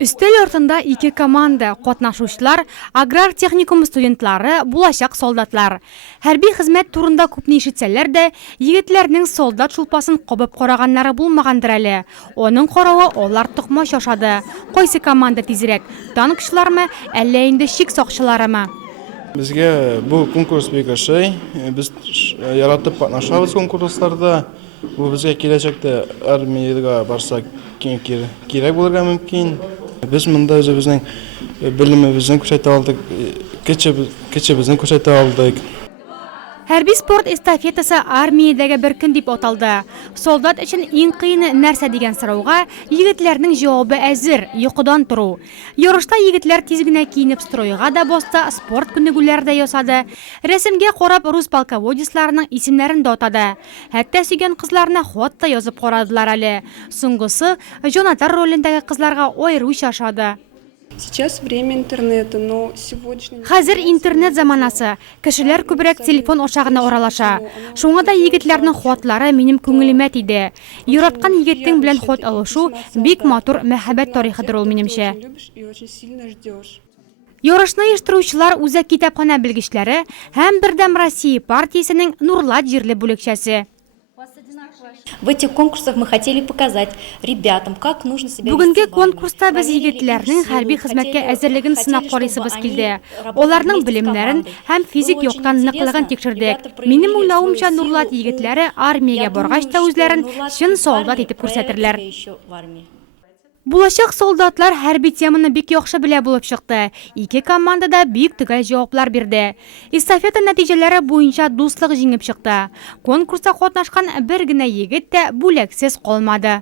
Үстел ортында ике команда, катнашучылар, аграр техникум студентлары, булачак солдатлар. Хәрби хезмәт турында күпне ишетсәләр дә, егетләрнең солдат шулпасын кабып караганнары булмагандыр әле. Оның каравы алар тукма шашады. Кайсы команда тизрәк? Танкчылармы, әллә инде шик сакчыларымы? Безгә бу конкурс бик ошый. Без яратып катнашабыз конкурсларда. Бу безгә киләчәктә армиягә барсак кирәк булырга мөмкин. Biz монда үзебезнең белемебезне күрсәтә алдык, көчебезне күрсәтә алдык. Хәрби спорт эстафетасы армиядәге бер көн дип аталды. Солдат өчен иң кыены нәрсә дигән сорауга егетләрнең җавабы әзер, йокыдан тору. Ярышта егетләр тиз генә киенеп стройга да басты, спорт күнегүләре дә ясады. Рәсемгә карап рус полководецларының исемнәрен дә атады. Хәтта сөйгән кызларына хат та язып карадылар әле. Соңгысы Jonathan ролендәге кызларга аеруча ошады. Сейчас время интернета, но сегодня... Хәзер интернет заманасы. Кешеләр күбрәк телефон ошагына оралаша. Шуңа да егетләрнең хатлары минем күңелемә тиде. Яраткан егеттең белән хат алышу бик матур мәхәббәт тарихыдыр ул минемчә. Ярышны оештыручылар үзәк китапханә белгечләре һәм Бердәм Россия партиясенең Нурлат җирле бүлекчәсе. В этих конкурсах мы хотели показать ребятам, как нужно себя Бүгенге конкурста без егетләрнең хәрби хезмәткә әзерлеген сынап карыйсыбыз килде. Аларның белемнәрен һәм физик яктан ныклыгын тикшердек. Минем уйлавымча, Нурлат егетләре армиягә баргач та үзләрен чын солдат итеп күрсәтерләр. Булачак солдатлар хәрби теманы бик яхшы белә булып чыкты. Ике команда да бик төгәл җаваплар бирде. Эстафета нәтиҗәләре буенча дуслык җиңеп чыкты. Конкурста катнашкан бер генә егет тә бүләксез калмады.